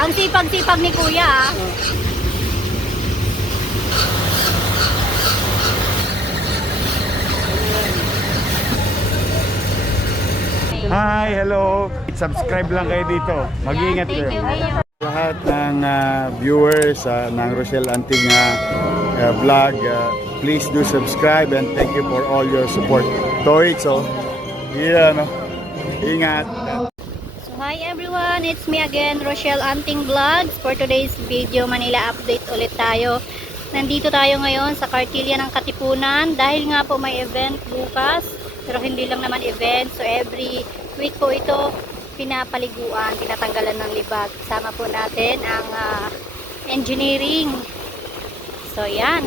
Ang sipag-sipag ni Kuya ah. Hi, hello. Subscribe lang kayo dito. Mag-iingat Thank kayo. you, Mayor. Lahat ng viewers ng Rochelle Anting vlog, please do subscribe and thank you for all your support. Toits, oh. Yeah, no? Ingat. So hi everyone, it's me again, Rochelle Anting Vlogs. For today's video, Manila update ulit tayo. Nandito tayo ngayon sa Cartilla ng Katipunan dahil nga po may event bukas. Pero hindi lang naman event. So every week po ito pinapaliguan, tinatanggalan ng libag. Kasama po natin ang engineering. So yan,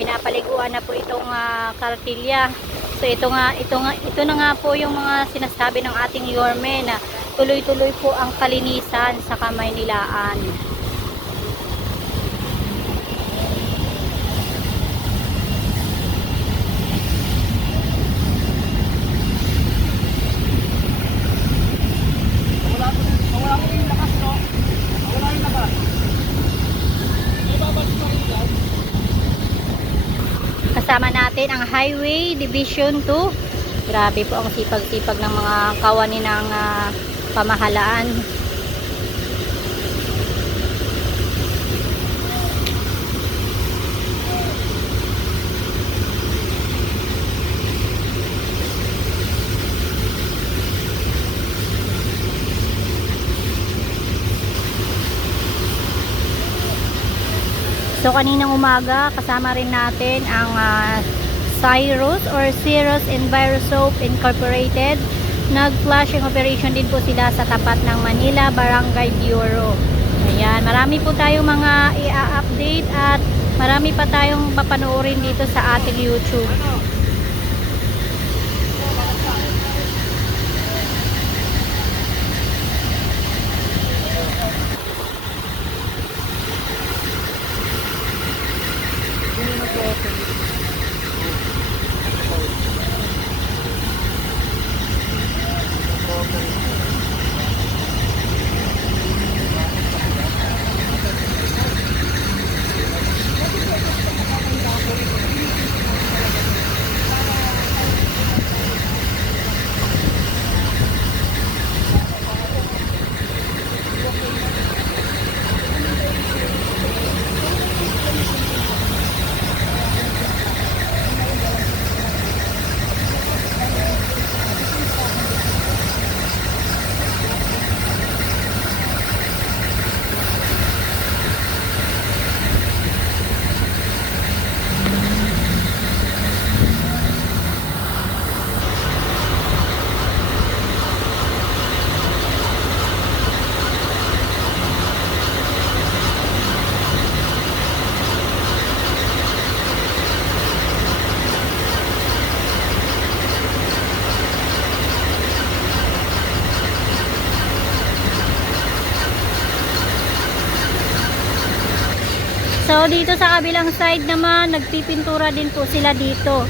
pinapaliguan na po itong Cartilla. So ito na nga po yung mga sinasabi ng ating yorme na tuloy-tuloy po ang kalinisan sa Kamaynilaan. Kasama natin ang Highway Division 2. Grabe po ang sipag-sipag ng mga kawani ng pamahalaan. So kaninang umaga kasama rin natin ang Cyrus or Cirrus Envirosoap Incorporated. Nag-flashing operation din po sila sa tapat ng Manila Barangay Bureau. Ayan, marami po tayong mga i-update at marami pa tayong papanoorin dito sa ating YouTube. So dito sa kabilang side naman nagpipintura din po sila dito.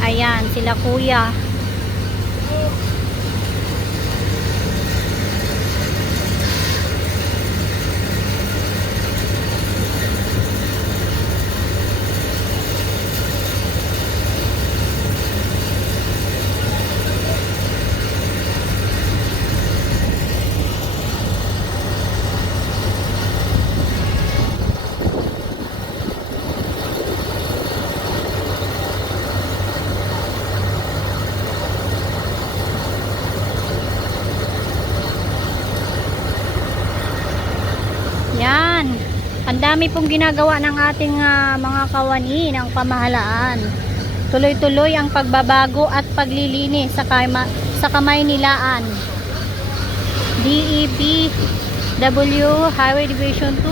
Ayan, sila Kuya. Yan. Ang dami pong ginagawa ng ating mga kawani ng pamahalaan. Tuloy-tuloy ang pagbabago at paglilinis sa Kamaynilaan. DEPW Highway Division 2.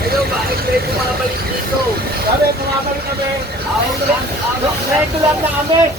Hello, bakit kayo bumabalik dito? Sabi, bumabalik kami. Reto lang na kami.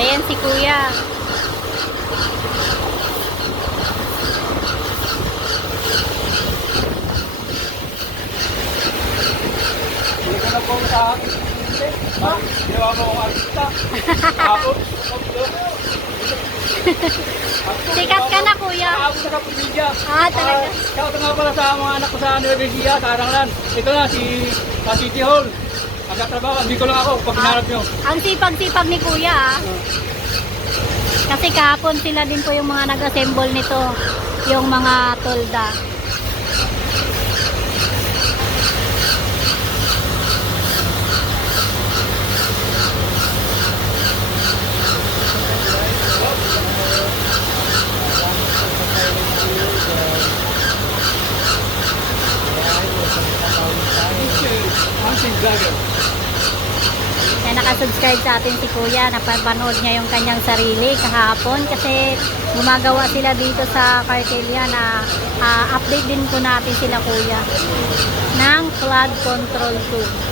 Ayan si Kuya. Hindi ka na po sa akin. Ha? Ginawa mo akong artista. Ako. Sikat ka na, Kuya. Ako sa Kapitidya. Ah, talaga. Shout nga pala sa mga anak ko sa Nueva sa Aranglan. Ito na, sa City Hall. Magkatrabaho, hindi ko lang ako pag hinarap nyo. Ang sipag-sipag ni Kuya, ah. Kasi kahapon sila din po yung mga nag-assemble nito, yung mga tolda. Hunting vlogger. Kaya nakasubscribe sa atin si Kuya, napapanood niya yung kanyang sarili kahapon kasi gumagawa sila dito sa Cartelia na update din po natin sila Kuya ng flood control 2.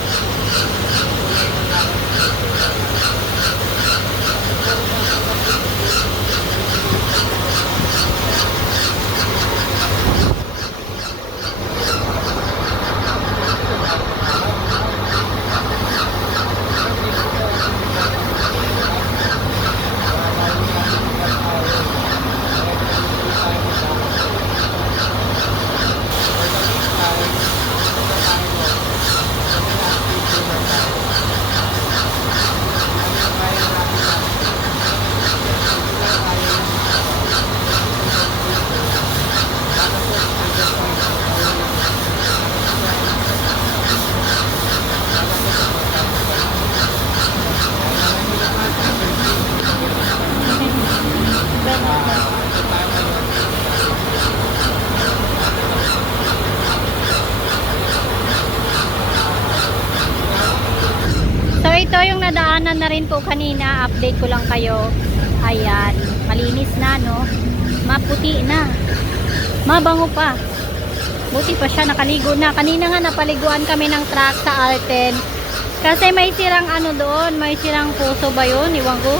So ito yung nadaanan na rin po kanina, update ko lang kayo. Ayan, malinis na no. Maputi na. Mabango pa. Buti pa siya, nakaligo na. Kanina nga napaliguan kami ng truck sa Alten. Kasi may sirang ano doon, may sirang puso ba yun? Iwan ko.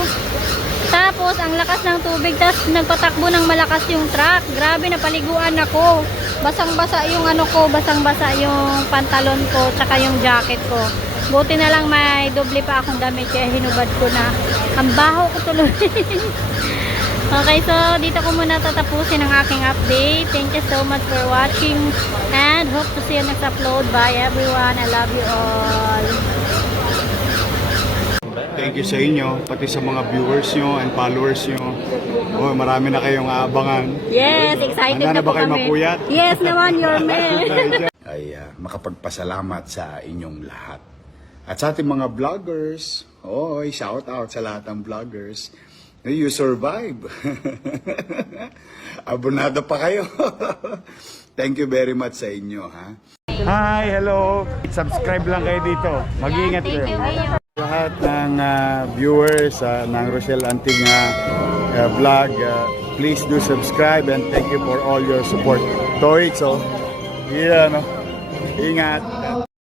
Tapos ang lakas ng tubig, tapos nagpatakbo ng malakas yung truck. Grabe, napaliguan ako. Basang-basa yung ano ko, basang-basa yung pantalon ko, tsaka yung jacket ko. Buti na lang may doble pa akong damit kaya hinubad ko na. Ang baho ko tuloy. Okay, so dito ko muna tatapusin ang aking update. Thank you so much for watching and hope to see you next upload. Bye everyone. I love you all. Thank you sa inyo, pati sa mga viewers nyo and followers nyo. Oh, marami na kayong aabangan. Yes, excited Handa na na po ba kayo kami. mapuyat? Yes naman, your man. ay makapagpasalamat sa inyong lahat. At sa ating mga vloggers, shout out sa lahat ng vloggers. You survive. Abonado pa kayo. Thank you very much sa inyo, ha. Hi, hello. Subscribe lang kayo dito. Mag-iingat Thank you, Mayor. lahat ng viewers ng Rochelle Anting vlog, please do subscribe and thank you for all your support. Toits, ingat.